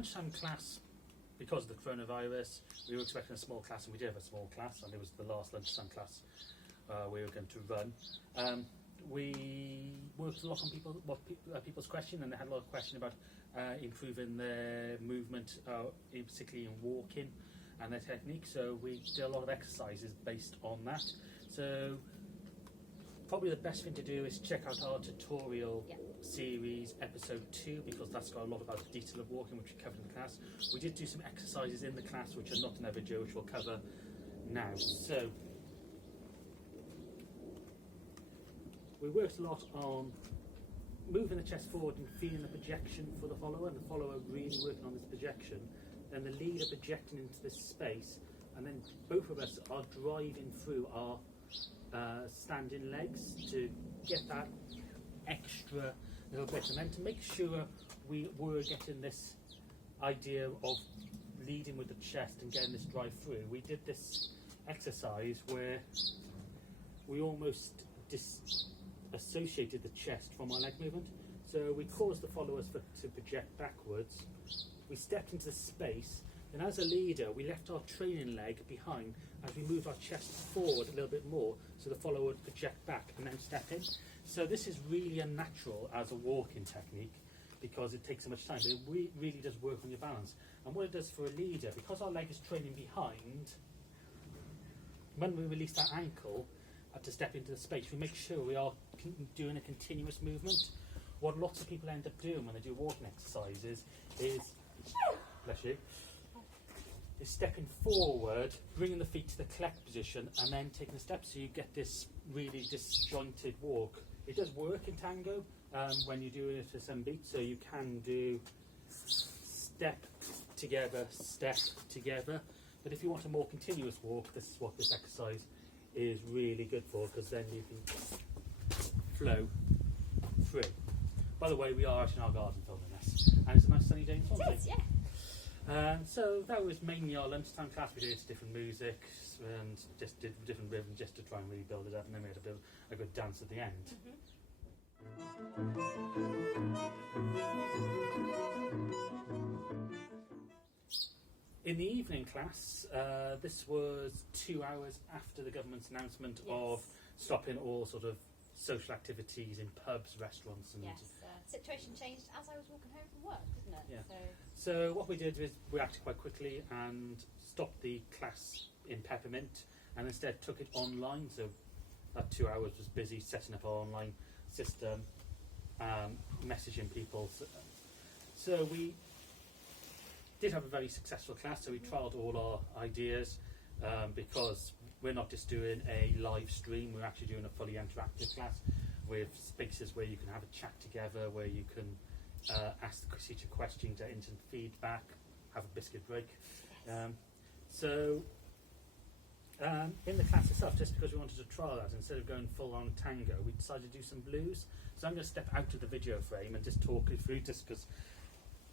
lunchtime class, because of the coronavirus, we were expecting a small class, and we did have a small class, and it was the last lunchtime class we were going to run. We worked a lot on people's questions, and they had a lot of questions about improving their movement, particularly in walking and their technique. So we did a lot of exercises based on that. So probably the best thing to do is check out our tutorial series episode 2, because that's got a lot about the detail of walking, which we covered in the class. We did do some exercises in the class which are not in that video, which we'll cover now. So we worked a lot on moving the chest forward and feeling the projection for the follower, and the follower really working on this projection, then the leader projecting into this space, and then both of us are driving through our standing legs to get that extra little bit, and then to make sure we were getting this idea of leading with the chest and getting this drive through. We did this exercise where we almost disassociated the chest from our leg movement. So we caused the followers to project backwards. We stepped into the space, and as a leader, we left our training leg behind as we moved our chest forward a little bit more, so the follower would project back and then step in. So this is really unnatural as a walking technique, because it takes so much time, but it really does work on your balance. And what it does for a leader, because our leg is training behind, when we release that ankle to step into the space, we make sure we are doing a continuous movement. What lots of people end up doing when they do walking exercises is, bless you, is stepping forward, bringing the feet to the collect position, and then taking a step, so you get this really disjointed walk. It does work in tango when you're doing it to some beats, so you can do step together, but if you want a more continuous walk, this is what this exercise is really good for, because then you can flow through. By the way, we are out in our garden filming this, and it's a nice sunny day in Swansea. Yes, yeah. So that was mainly our lunchtime class. We did different music and just did different rhythms just to try and really build it up, and then we had a good dance at the end. In the evening class, this was 2 hours after the government's announcement of stopping all sort of social activities in pubs, restaurants, and situation changed as I was walking home from work, didn't it? Yeah. So what we did was we acted quite quickly and stopped the class in Peppermint, and instead took it online. So that 2 hours was busy setting up our online system, messaging people. So we did have a very successful class. So we trialled all our ideas, because we're not just doing a live stream, we're actually doing a fully interactive class with spaces where you can have a chat together, where you can ask the teacher questions, get instant feedback, have a biscuit break. In the class itself, just because we wanted to trial that, instead of going full on tango, we decided to do some blues. So I'm going to step out of the video frame and just talk it through, just because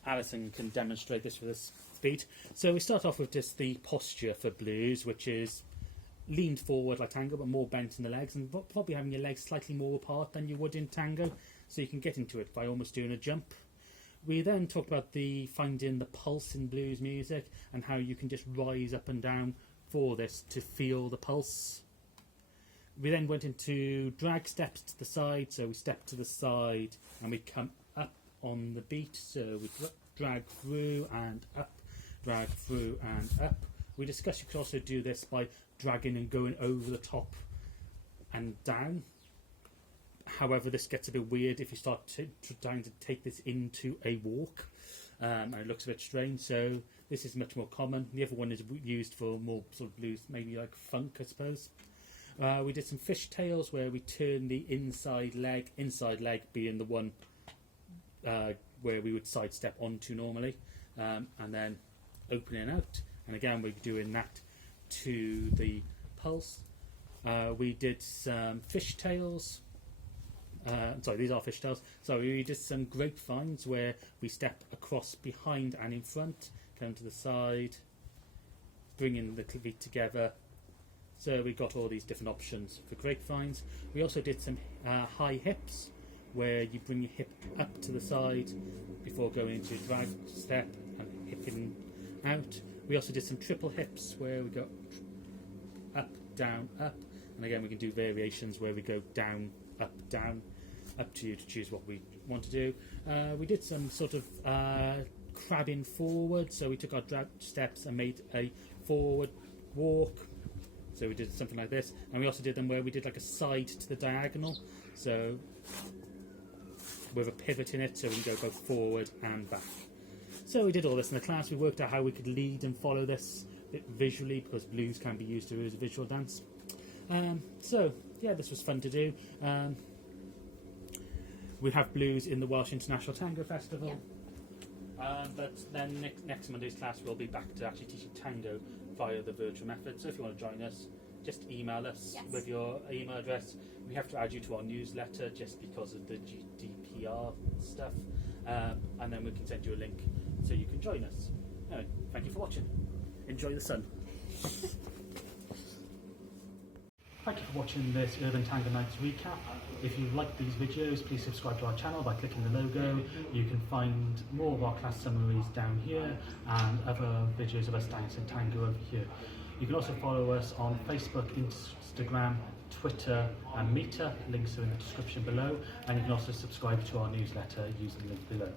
Alison can demonstrate this with us speed. So we start off with just the posture for blues, which is leaned forward like tango, but more bent in the legs, and probably having your legs slightly more apart than you would in tango, so you can get into it by almost doing a jump. We then talked about finding the pulse in blues music, and how you can just rise up and down for this to feel the pulse. We then went into drag steps to the side, so we step to the side and we come up on the beat, so we drag through and up, drag through and up. We discussed you could also do this by dragging and going over the top and down. However, this gets a bit weird if you start trying to take this into a walk, and it looks a bit strange, so this is much more common. The other one is used for more sort of blues, maybe like funk, I suppose. We did some fishtails, where we turn the inside leg being the one where we would sidestep onto normally, and then opening out, and again we're doing that to the pulse. We did some fishtails. Sorry, these are fishtails. So we did some grapevines, where we step across behind and in front, come to the side, bringing the feet together. So we got all these different options for grapevines. We also did some high hips, where you bring your hip up to the side before going into drag step and working out. We also did some triple hips where we go up, down, up, and again we can do variations where we go down, up to you to choose what we want to do. We did some sort of crabbing forward, so we took our drag steps and made a forward walk. So we did something like this, and we also did them where we did like a side to the diagonal, so with a pivot in it, so we can go both forward and back. So we did all this in the class. We worked out how we could lead and follow this bit visually, because blues can be used to as a visual dance. So yeah, this was fun to do. We have blues in the Welsh International Tango Festival. Yeah. But then next Monday's class we'll be back to actually teaching tango via the virtual method. So if you want to join us, just email us with your email address. We have to add you to our newsletter just because of the GDPR stuff, and then we can send you a link so you can join us. Anyway, thank you for watching. Enjoy the sun. Thank you for watching this Urban Tango Nights recap. If you like these videos, please subscribe to our channel by clicking the logo. You can find more of our class summaries down here and other videos of us dancing tango over here. You can also follow us on Facebook, Instagram, Twitter and Meetup. Links are in the description below, and you can also subscribe to our newsletter using the link below.